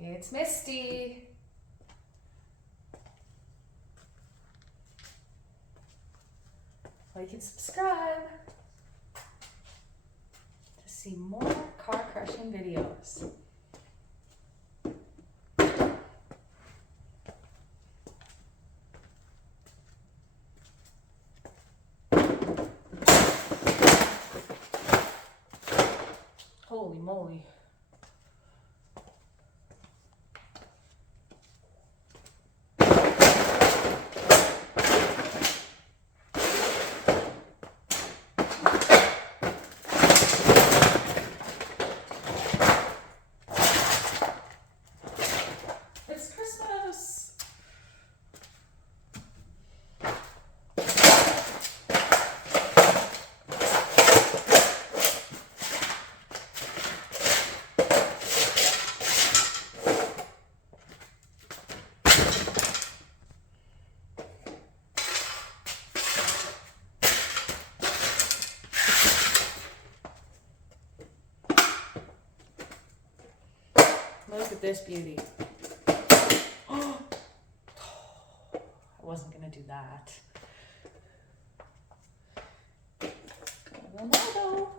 It's Misty. Like and subscribe to see more car crushing videos. Holy moly. It's Christmas. Look at this beauty. I wasn't going to do that. Ronaldo.